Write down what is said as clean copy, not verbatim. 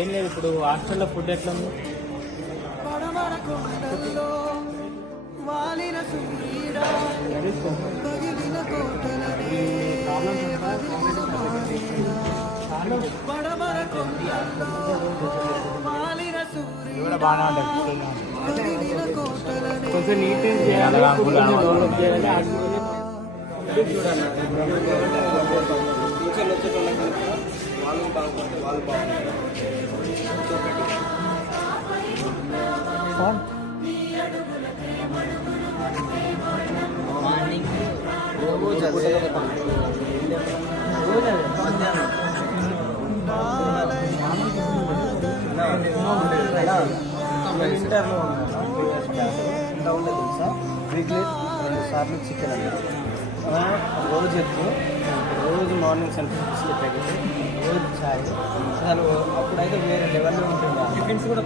ఏం లేదు, ఇప్పుడు హాస్టల్లో ఫుడ్ ఎట్లా ఉంది? కూడా బాగానే ఉంటుంది, కొంచెం నీట్ చేయాలి, డెవలప్ చేయాలి. చూడండి ఫ్యూచర్లో వచ్చేటోళ్ళకి వాళ్ళు బాగుంటే వాళ్ళు బాగుంటారు. మార్నింగ్ ఇంటర్లో ఉన్నాను తెలుసా, వీక్లీ 2 సార్లు చికెన్ అన్నారు. రోజు ఎప్పుడు రోజు మార్నింగ్ సెంటర్ బిస్కెట్ ప్యాకెట్, రోజు ఛాయ్. అసలు అప్పుడైతే వేరే లెవెల్లో ఉంటుంది. టిఫిన్స్ కూడా